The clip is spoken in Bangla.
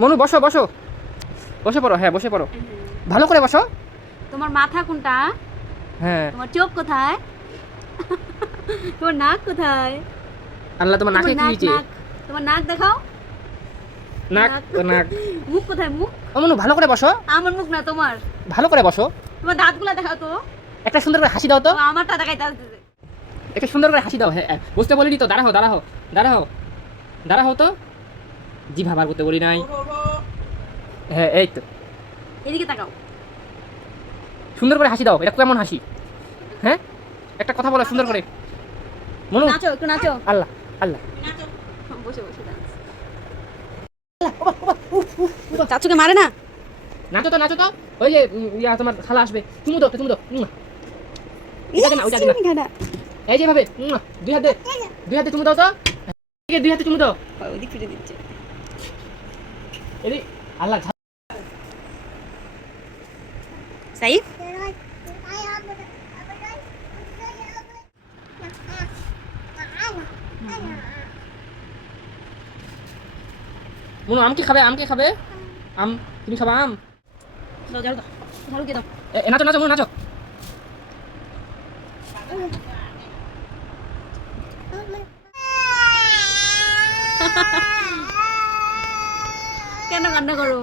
মনু বসো বসো, বসে পড়ো। হ্যাঁ বসে পড়ো, ভালো করে বসো। তোমার মাথা কোনটা? হ্যাঁ। তোমার চোখ কোথায়? তোমার নাক কোথায়? আল্লাহ তোমার নাকে কি হয়েছে? তোমার নাক দেখাও। নাক নাক। মুখ কোথায়? মুখ। ও মনু ভালো করে বসো। আমার মুখ না তোমার। ভালো করে বসো। তোমার দাঁতগুলো দেখাও তো। একটা সুন্দর করে হাসি দাও তো। আমারটা দেখাইতে আসতেছে। একটা সুন্দর করে হাসি দাও। হ্যাঁ বুঝতে বলিনি তো। দাঁড়াও দাঁড়াও দাঁড়াও দাঁড়াও তো। জি ভাবার করতে বলি নাই। হ্যাঁ এই তো। এদিকে তাকাও। সুন্দর করে হাসি দাও। এটা কেমন হাসি? হ্যাঁ একটা কথা বলো সুন্দর করে। মনু নাচো, একটু নাচো। আল্লাহ আল্লাহ। নাচো। বসে বসে ডান্স। চাচুকে মারে না? নাচো তো নাচো তো। ওই যে ইয়া তোমার খালা আসবে। চুমু দাও চুমু দাও। ওইটাকে না ওইটাকে না। এই যে ভাবে দুই হাতে চুমু দাও তো। ঠিক আছে দুই হাতে চুমু দাও। ওদিক ফিরে দিচ্ছে। এদি আল্লাহ। সাইফ মনু আম কি খাবে? আম কি খাবে? আম তুমি খাবা আম? দাও ঝাড়ু দাও। ঝাড়ু দিয়ে দাও। নাচো নাচো মনু নাচো। কেন কান্না করো?